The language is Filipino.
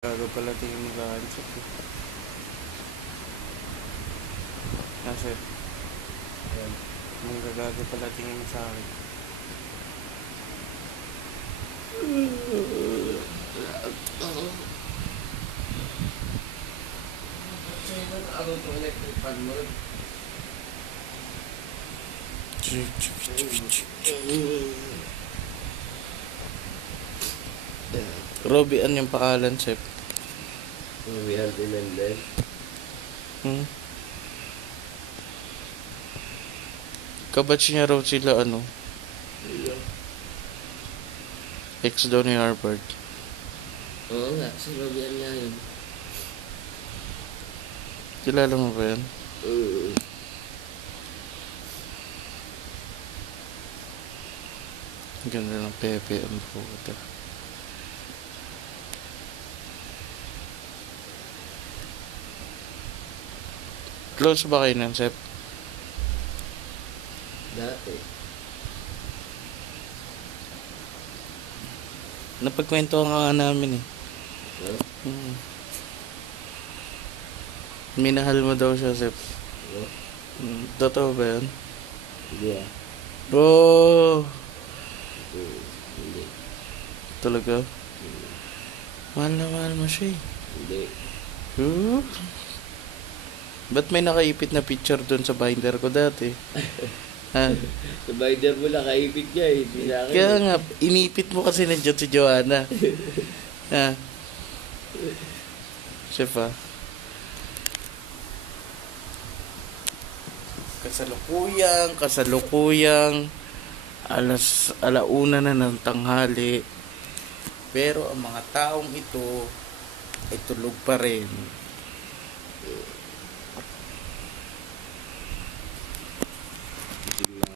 Gago pala tingin mo ka-answer ko. Kasi, Ayan. mong gagago pala tingin mo sa akin. Ano itong electric fan mo? Robby, ano yung pangalan, Sep? Robbie Mendez. Kabatch niya raw sila, ex daw ni Harvard. Oo nga, si Robbie nga yun. Kilala mo ba yan? Ganda ng Pepe ang puta. Close ba kayo ng Sep? Dati. Napagkwentuhan ka nga namin eh. No? Minahal mo daw siya, Sep. No? Totoo ba yan? Hindi ah. Oh! Hindi. Talaga? Mahal na mahal mo siya eh. Hindi. Ba't may nakaipit na picture dun sa binder ko dati? Ha? Sa binder mo nakaipit niya eh. Hindi sa akin. Kaya nga, inipit mo kasi nandiyan si Joanna. Ha? Chef ha? Kasalukuyang alauna na ng tanghali. Pero ang mga taong ito ay tulog pa rin.